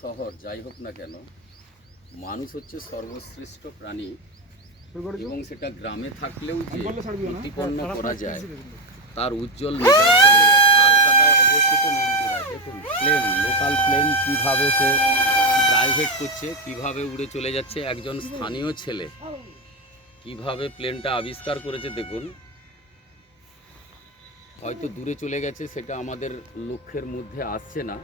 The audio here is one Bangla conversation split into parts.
শহর যাই হোক না কেন, মানুষ হচ্ছে সর্বশ্রেষ্ঠ প্রাণী এবং সেটা গ্রামে থাকলেও যে প্রতিপন্ন করা যায় তার উজ্জ্বল নিদর্শন আজকাটায় অবস্থিত মিন্টু রায়। দেখুন প্লেন, লোকাল প্লেন কীভাবে সে প্রাইভেট করছে, কিভাবে উড়ে চলে যাচ্ছে, একজন স্থানীয় ছেলে কিভাবে প্লেনটা আবিষ্কার করেছে দেখুন। হয়তো দূরে চলে গেছে, সেটা আমাদের লক্ষ্যের মধ্যে আসছে না,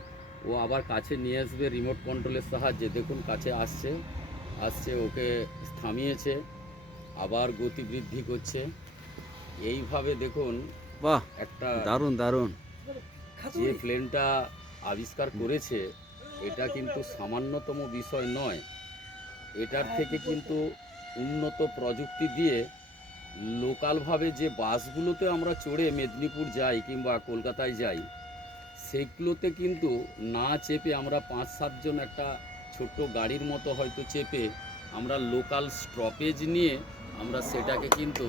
ও আবার কাছে নিয়ে আসবে রিমোট কন্ট্রোলের সাহায্যে। দেখুন কাছে আসছে, ওকে থামিয়েছে, আবার গতি বৃদ্ধি করছে। এইভাবে দেখুন, বাহ, একটা দারুণ দারুণ। যে প্লেনটা আবিষ্কার করেছে এটা কিন্তু সামান্যতম বিষয় নয়। এটার থেকে কিন্তু উন্নত প্রযুক্তি দিয়ে লোকালভাবে যে বাসগুলোতে আমরা চড়ে মেদিনীপুর যাই কিংবা কলকাতায় যাই, সেগুলোতে কিন্তু না চেপে আমরা 5-7 জন একটা ছোট্ট গাড়ির মতো হয়তো চেপে আমরা লোকাল স্টপেজ নিয়ে আমরা সেটাকে কিন্তু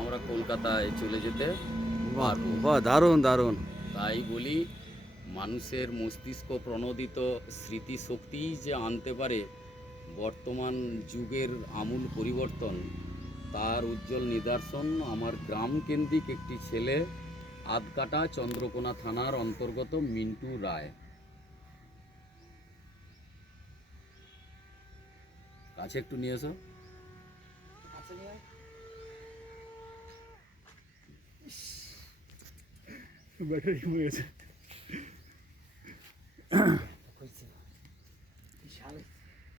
আমরা কলকাতায় চলে যেতে পারবো। বাহ, দারুণ দারুণ। তাই বলি, মানুষের মস্তিষ্ক প্রণোদিত স্মৃতিশক্তিই যে আনতে পারে বর্তমান যুগের আমূল পরিবর্তন, তার উজ্জ্বল নিদর্শন আমার গ্রামকেন্দ্রিক একটি ছেলে, আধকাটা চন্দ্রকোনা থানার অন্তর্গত মিন্টু রায়। কাছে একটু নিয়ে এসো। ব্যাটারি কমে গেছে।